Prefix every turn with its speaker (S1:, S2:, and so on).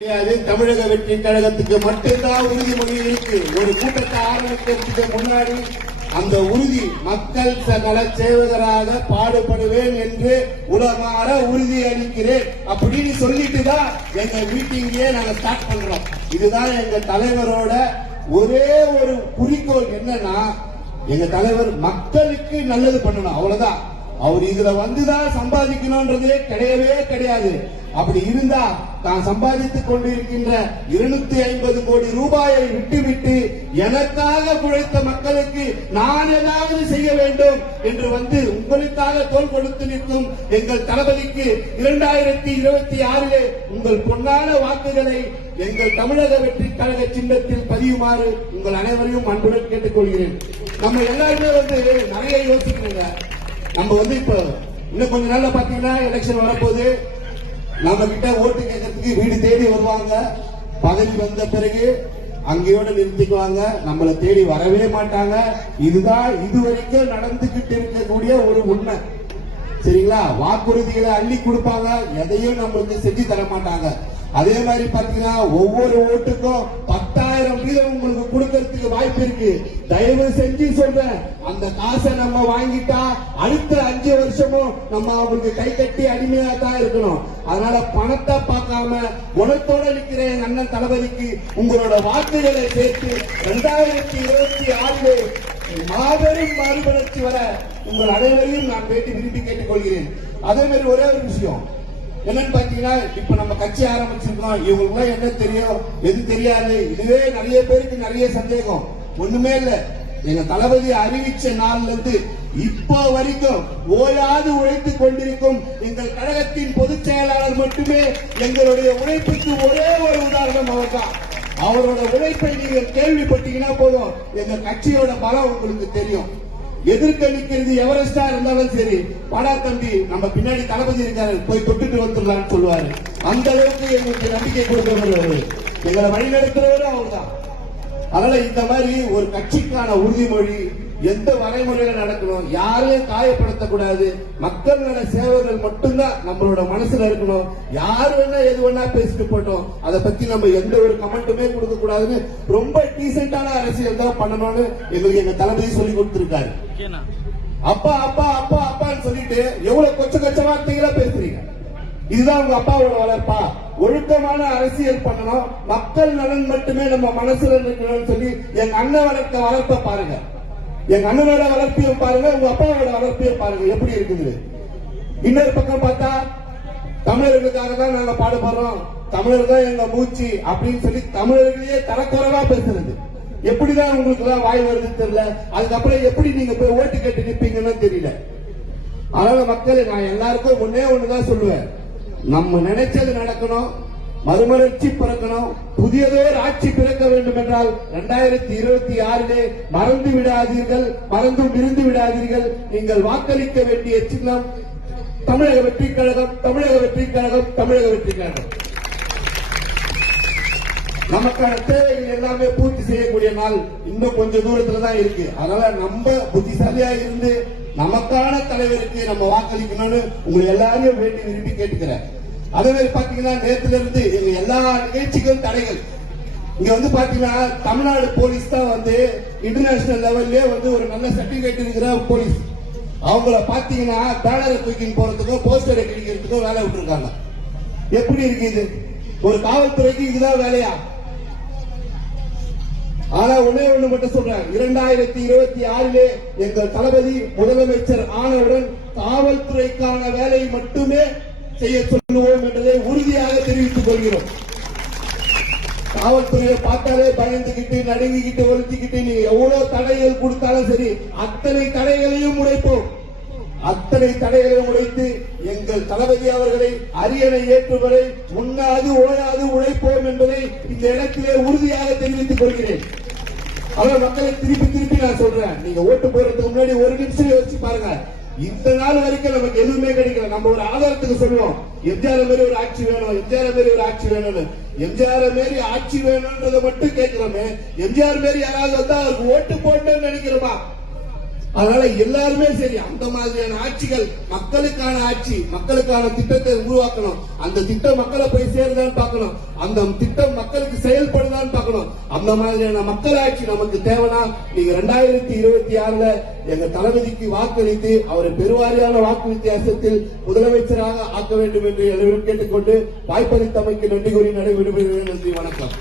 S1: கிடையாது தமிழக வெற்றி கழகத்துக்கு மட்டும்தான் உறுதிமொழி இருக்கு. ஒரு கூட்டத்தை ஆரம்பிக்கிறதுக்கு முன்னாடி அந்த உறுதி மக்கள் சகல சேவகராக பாடுபடுவேன் என்று உலகமாற உறுதி அளிக்கிறேன் அப்படின்னு சொல்லிட்டு தான் எங்க மீட்டிங்கே நாங்க ஸ்டார்ட் பண்றோம். இதுதான் எங்க தலைவரோட ஒரே ஒரு குறிக்கோள் என்னன்னா எங்க தலைவர் மக்களுக்கு நல்லது பண்ணணும். அவ்வளவுதான். அவர் இதுல வந்துதான் சம்பாதிக்கணும்ன்றதே கிடையவே கிடையாது. அப்படி இருந்தா தான் சம்பாதித்துக் கொண்டிருக்கின்ற இருநூத்தி ஐம்பது கோடி ரூபாயை விட்டுவிட்டு எனக்காக குழைத்த மக்களுக்கு நான் ஏதாவது செய்ய வேண்டும் என்று வந்து உங்களுக்காக தோல் கொடுத்து நிற்கும் எங்கள் தளபதிக்கு இரண்டாயிரத்தி இருபத்தி ஆறிலே உங்கள் பொன்னான வாக்குகளை எங்கள் தமிழக வெற்றி கழக சின்னத்தில் பதியுமாறு உங்கள் அனைவரையும் அன்புடன் கேட்டுக்கொள்கிறேன். நம்ம எல்லாருமே வந்து நிறைய யோசிக்கணுங்க. நம்ம வந்து இப்ப இன்னும் கொஞ்ச நாள்ல பாத்தீங்கன்னா எலெக்ஷன் வரப்போகுது. நம்ம கிட்ட ஓட்டு கேட்கறதுக்கு வீடு தேடி வருவாங்க. பதவி வந்த பிறகு அங்கேயோட நிறுத்திக்குவாங்க. நம்மளை தேடி வரவே மாட்டாங்க. இதுதான் இதுவரைக்கும் நடந்துகிட்டு இருக்கக்கூடிய ஒரு உண்மை. சரிங்களா? வாக்குறுதிகளை அள்ளி கொடுப்பாங்க. எதையும் நம்மளுக்கு செஞ்சு தர மாட்டாங்க. அதே மாதிரி பாத்தீங்கன்னா ஒவ்வொரு ஓட்டுக்கும் பத்தாயிரம் வீதம் உங்களுக்கு கொடுக்கறதுக்கு வாய்ப்பு இருக்கு. தயவு செஞ்சு சொல்றேன். அந்த காசை நம்ம வாங்கிட்டா அடுத்த அஞ்சு வருஷமும் நம்ம அவங்களுக்கு கை கட்டி அடிமையா தான் இருக்கணும். அதனால பணத்தை பார்க்காம குணத்தோட நிக்கிற எங்க அண்ணன் தளபதிக்கு உங்களோட வாக்குகளை சேர்த்து ரெண்டாயிரத்தி இருபத்தி ஆறு மாபெரும் மறுமலர்ச்சி வர உங்கள் அனைவரையும் நான் பேட்டி விரும்பி கேட்டுக்கொள்கிறேன். அதே மாதிரி ஒரே ஒரு விஷயம். என்னன்னு பாத்தீங்கன்னா இப்ப நம்ம கட்சி ஆரம்பிச்சிருக்கோம். இவங்களுக்கு என்ன தெரியும்? எது தெரியாது? இதுவே நிறைய பேருக்கு நிறைய சந்தேகம். ஒண்ணுமே இல்ல. எங்க தளபதி அறிவிச்ச நாள்ல இருந்து இப்போ வரைக்கும் ஓயாது உழைத்துக் கொண்டிருக்கும் எங்கள் கழகத்தின் பொதுச் செயலாளர் மட்டுமே எங்களுடைய உழைப்புக்கு ஒரே ஒரு உதாரணம் அவர்தான். அவரோட உழைப்பை நீங்கள் கேள்விப்பட்டீங்கன்னா போதும். எங்க கட்சியோட பலம் உங்களுக்கு தெரியும். எதிர்க்க நிக்கிறது எவரெஸ்டா இருந்தாலும் சரி படா தம்பி நம்ம பின்னாடி தளபதி இருக்காரு போய் தொட்டுட்டு வந்துடலாம்னு சொல்லுவாரு. அந்த அளவுக்கு எங்களுக்கு நம்பிக்கை கொடுக்கிறவர் அவரு. எங்களை வழிநடத்துறவரும் அவர் தான் அதனால இந்த மாதிரி ஒரு கட்சிக்கான உறுதிமொழி எந்த வரைமுறையில நடக்கணும் யாரையும் காயப்படுத்தக்கூடாது மக்கள் நல சேவைகள் மட்டும்தான் நம்மளோட மனசுல இருக்கணும். யார் வேணா எது வேணா பேசிட்டு போட்டோம். அதை பத்தி நம்ம எந்த ஒரு கமெண்ட்டுமே கொடுக்க கூடாதுன்னு ரொம்ப டீசென்டான அரசியல் தான் பண்ணணும்னு எங்களுக்கு எங்க தளபதி சொல்லி கொடுத்திருக்காரு. அப்பா அப்பா அப்பா அப்பான்னு சொல்லிட்டு எவ்வளவு கொச்ச கொச்ச வார்த்தைகளா பேசுறீங்க. இதுதான் உங்க அப்பாவோட வளர்ப்பா. ஒழுக்கமான அரசியல் பண்ணணும். மக்கள் நலன் மட்டுமே நம்ம மனசுல இருக்கணும்னு சொல்லி எங்க அண்ணன் வளர்க்க வளர்ப்ப பாருங்க. எங்க அண்ணனோட வளர்ப்பியும் பாருங்க உங்க அப்பாவோட வளர்ப்பியும் பாருங்க எப்படி இருக்குது? இன்னொரு பக்கம் பார்த்தா தமிழர்களுக்காக தான் நாங்க பாடுபடுறோம். தமிழர் தான் எங்க மூச்சு அப்படின்னு சொல்லி தமிழர்களையே தரக்குறவா பேசுறது. எப்படிதான் உங்களுக்கு எல்லாம் வாய் வருதுன்னு தெரியல. அதுக்கப்புறம் எப்படி நீங்க போய் ஓட்டு கேட்டு நிப்பீங்கன்னு தெரியல. அதனால மக்களே நான் எல்லாருக்கும் ஒன்னே ஒண்ணுதான் சொல்லுவேன். நம்ம நினைச்சது நடக்கணும் மறுமலர்ச்சி பிறக்கணும். புதியதோர் ஆட்சி பிறக்க வேண்டும் என்றால் இரண்டாயிரத்தி இருபத்தி ஆறிலே மறந்து விடாதீர்கள் மறந்தும் இருந்து விடாதீர்கள். நீங்கள் வாக்களிக்க வேண்டிய சின்னம் தமிழக வெற்றிக் கழகம் தமிழக வெற்றிக் கழகம் தமிழக வெற்றிக் கழகம். நமக்கான தேவைகள் எல்லாமே பூர்த்தி செய்யக்கூடிய நாள் இன்னும் கொஞ்ச தூரத்துல தான் இருக்கு. அதனால நம்ம புத்திசாலியா இருந்து நமக்கான தலைவருக்கு நம்ம வாக்களிக்கணும்னு உங்களை எல்லாரையும் வேண்டி விரும்பி கேட்டுக்கிறேன். அதே மாதிரி பாத்தீங்கன்னா நேத்துல இருந்து எங்க எல்லா நிகழ்ச்சிகளும் தடைகள். இங்க வந்து பாத்தீங்கன்னா தமிழ்நாடு போலீஸ் தான் வந்து இன்டர்நேஷனல் லெவல்லே வந்து ஒரு நல்ல சர்டிபிகேட் இருக்கிற போலீஸ். அவங்கள பாத்தீங்கன்னா பேனரை தூக்கின்னு போறதுக்கோ போஸ்டரை கிழிக்கிறதுக்கோ வேலை விட்டுருக்காங்க. எப்படி இருக்கு இது? ஒரு காவல்துறைக்கு இதுதான் வேலையா? ஆனா ஒண்ணே ஒண்ணு மட்டும் சொல்றேன். இரண்டாயிரத்தி இருபத்தி ஆறிலே எங்கள் தளபதி முதலமைச்சர் ஆனவுடன் காவல்துறைக்கான வேலையை மட்டுமே செய்ய சொல்லுவோம் செய்கிறோம். காவல்துறையை பார்த்தாலே பயந்துகிட்டு நடுங்கிக்கிட்டு ஒழுத்திக்கிட்டு நீ எவ்வளவு தடைகள் கொடுத்தாலும் சரி அத்தனை தடைகளையும் உடைப்போம். அத்தனை தடைகளையும் உடைத்து எங்கள் தளபதி அவர்களை அரியணை ஏற்றுவதை உண்ணாது உழையாது உழைப்போம் என்பதை இந்த இடத்திலே உறுதியாக தெரிவித்துக் கொள்கிறேன். அவர் மக்களை திருப்பி திருப்பி நான் சொல்றேன். நீங்க ஓட்டு போறதுக்கு முன்னாடி ஒரு நிமிஷம் யோசிச்சு பாருங்க. இந்த நாள் வரைக்கும் நமக்கு எதுவுமே கிடைக்கல. நம்ம ஒரு ஆதாரத்துக்கு சொல்லுவோம் எம்ஜிஆர் மாரி ஒரு ஆட்சி வேணும் எம்ஜிஆர் மாரி ஒரு ஆட்சி வேணும்னு. எம்ஜிஆர் மாரி ஆட்சி வேணும்ன்றதை மட்டும் கேட்கிறோமே எம்ஜிஆர் மாரி யாராவது வந்தா அவருக்கு ஓட்டு போட்டோம்னு நினைக்கிறோமா? அதனால எல்லாருமே சரி அந்த மாதிரியான ஆட்சிகள் மக்களுக்கான ஆட்சி மக்களுக்கான திட்டத்தை உருவாக்கணும். அந்த திட்டம் மக்களை போய் சேருதான்னு பார்க்கணும். அந்த திட்டம் மக்களுக்கு செயல்படுதான்னு பார்க்கணும். அந்த மாதிரியான மக்கள் ஆட்சி நமக்கு தேவைனா நீங்க ரெண்டாயிரத்தி இருபத்தி ஆறுல எங்க தளபதிக்கு வாக்களித்து அவரை பெருவாரியான வாக்கு வித்தியாசத்தில் முதலமைச்சராக ஆக்க வேண்டும் என்று கேட்டுக்கொண்டு வாய்ப்பளித்தமைக்கு நன்றி கூறி நடைபெறுகிறேன் நன்றி வணக்கம்.